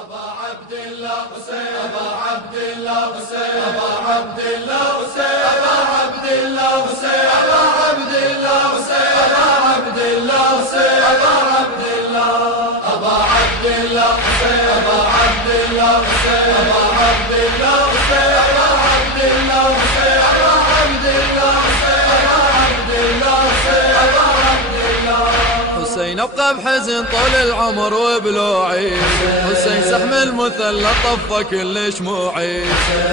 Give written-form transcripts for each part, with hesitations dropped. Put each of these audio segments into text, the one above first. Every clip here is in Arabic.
أبا عبد الله حسين، أبا عبد الله حسين، أبا عبد الله حسين، أبا عبد الله حسين، أبا عبد الله حسين، أبا عبد الله حسين، أبا عبد الله، أبا عبد الله حسين، أبا عبد الله حسين، أبا عبد الله حسين، أبا عبد الله حسين، أبا عبد الله حسين، أبا عبد الله حسين، أبا عبد الله. حسين ابقى بحزن طول العمر وبلوعي، حسين سهم المثلى طفى كل شموعي،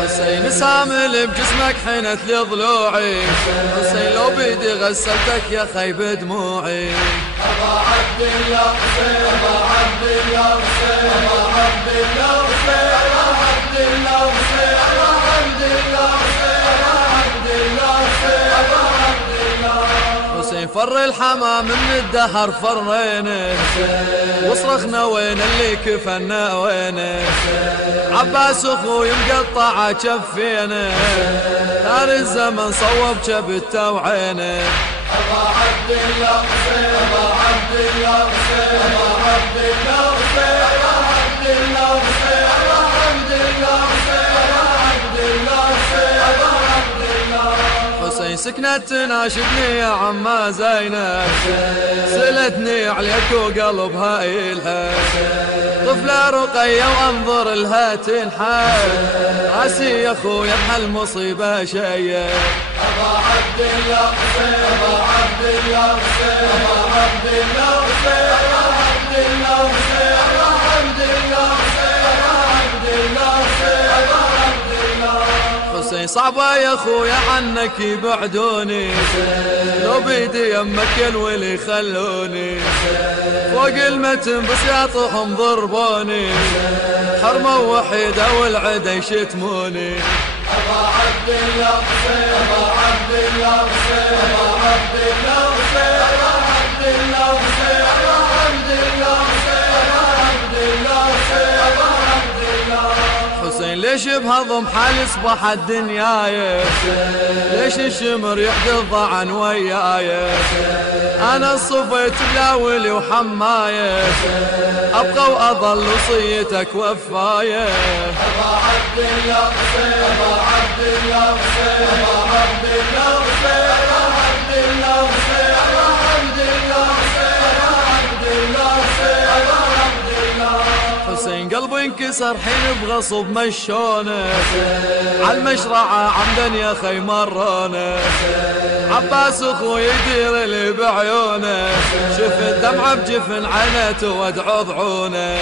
حسين سامل بجسمك حينت لي ضلوعي، حسين لو بيدي غسلتك يا خيب دموعي. أبا عبد الله حسين، أبا عبد الله حسين، أبا عبد الله حسين، أبا عبد الله حسين، أبا عبد الله حسين، أبا عبد الله حسين، أبا عبد الله. حسين فر الحمام من الدهر فرينه، وصرخنا وين اللي كفنا وينه، عباس اخوي مقطع كفينه، نار الزمن صوب كبته وعينه. أبا عبد الله حسين، أبا عبد الله حسين، أبا عبد الله حسين، أبا عبد الله حسين، أبا عبد الله حسين، أبا عبد الله حسين، أبا عبد الله. حسين سكنت تناشدني يا عما زينب، سلتني عليك وقلبها إلها، طفلة رقية وانظر لها تنحب، راسي يا خويا بهالمصيبة شيء. أبا عبد الله حسين، أبا عبد الله حسين، أبا عبد الله حسين، أبا عبد الله حسين، أبا عبد الله حسين، أبا عبد الله حسين، أبا عبد الله. حسين صعبة يا خويا عنك يبعدوني، لو بيدي يمك الولي خلوني، فوق المتن بسياطهم ضربوني، حرمة وحيدة والعدا يشتموني. أبا عبد الله حسين، أبا عبد الله حسين، أبا عبد الله حسين، أبا عبد الله حسين، أبا عبد الله حسين، أبا عبد الله حسين، أبا عبد الله. حسين ليش بهضم حال اصبح الدنياي، ليش الشمر يحدث عن وياي، انا صفيت بلاولي وحمايه، ابقى واظل وصيتك وفايه. أبا عبد الله حسين، أبا عبد الله حسين، أبا عبد الله حسين، أبا عبد الله حسين، أبا عبد الله حسين، أبا عبد الله حسين، أبا عبد الله. حسين قلبي انكسر حين بغصب مشونه، عالمشرعة عمدا يا خي مرونه، عباس اخوي يدير لي بعيونه، شوف الدمعة بجفن عينته وادعو ضعونه.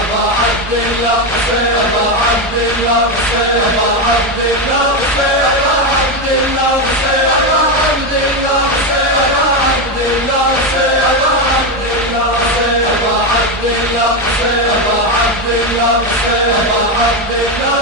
أبا عبد الله حسين، أبا عبد الله حسين، أبا عبد الله حسين، أبا عبد الله حسين، أبا عبد الله حسين، أبا عبد الله حسين، أبا عبد الله. أبا عبد الله حسين، أبا عبد الله حسين، أبا عبد الله